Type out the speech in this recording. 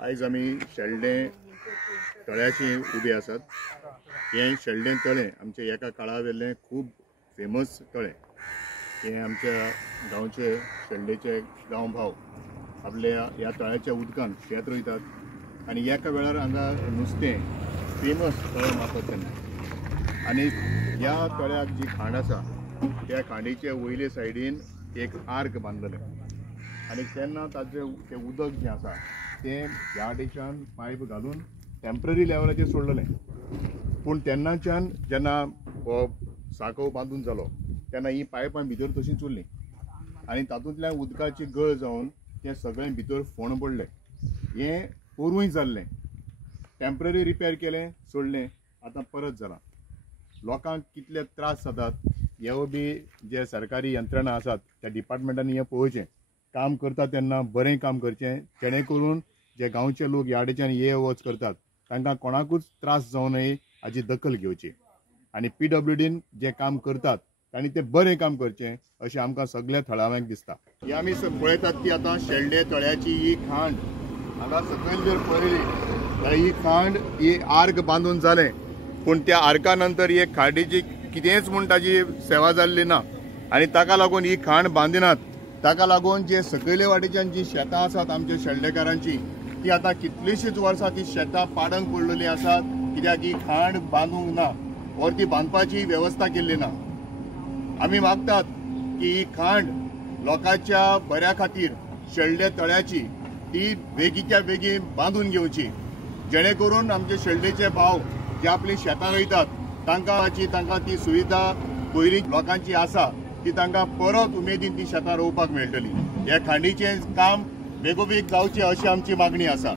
आज आमी शेल्डे तळ्याची उबे आसात। हे शेल्डे तळे आमचे एका काळा वेले खूब फेमस तळे। हे आमच्या गांवचे शेल्डेचे गांव भाव आपल्या ह्या तळ्याच्या उदकान शेत रोयतात आणि एका वेळार हांगा नुस्तें फेमस तळे मारतात तेन्ना। आणि ह्या तळ्याक जी खांड आसा त्या खांडीच्या वयले सायडीन एक आर्क बांदलेले आणि तेन्ना ताजें तें उदक जें आसा तें ह्या देशान पायप घालून टेम्पररी लेवलाचेर सोडलेलें। पूण तेन्नाच्यान जेन्ना हो साखव बांदून जालो तेन्ना ही पायपां भितर तशींच उरलीं आनी तातूंतल्यान उदकाची गळ जावन तें सगळें भितर फोण पडलें। हें पोरूंय जाल्लें, टेम्पररी रिपेर केलें, सोडलें, आतां परत जालां। लोकांक कितले त्रास जातात हे बी जे सरकारी यंत्रणा आसात त्या डिपार्टमेंटांनी हें पळोवचें। काम करता तेन्ना बरें काम करचें जेणे करून जे गांवचे लोक ह्या वटेच्यान ये वच करतात तांकां कोणाकूच त्रास जावं नये हाची दखल घेवची। आनी PWDन जे काम करतात तांणी तें बरें काम करचें अशें आमकां सगळ्या थळाव्यांक दिसता। ही आमी पळयतात ती आतां शेल्डे तळ्याची ही खांड। हांगा सकयल जर पळयली जाल्यार ही खांड ही आर्क बांदून जालें, पूण त्या आर्का नंतर ही खांडीची कितेंच म्हूण ताजी सेवा जाल्ली ना आनी ताका लागून ही खांड बांदिनात। ताका लागून जे सकयले वाटेच्यान जी शेतां आसात आमच्या शेल्डेकारांची ती आतां कितलींशींच वर्सां ती शेतां पाडंग पडलेलीं आसात, कित्याक ही खांड बांदूंक ना और ती बांदपाची वेवस्था केल्ली ना। आमी मागतात की ही खांड लोकांच्या बऱ्या खातीर शेल्डे तळ्याची ती बेगीच्या बेगीन बांदून घेवची, जेणे करून आमचे शेल्डेचे भाव जे आपली शेतां रोयतात तांकां ती सुविधा पयलीं लोकांची आसा ती तांकां परत उमेदीन ती शेतां रोवपाक मेळटली। हे खांडीचें काम बेगोबेग जावचें अशी आमची मागणी आसा।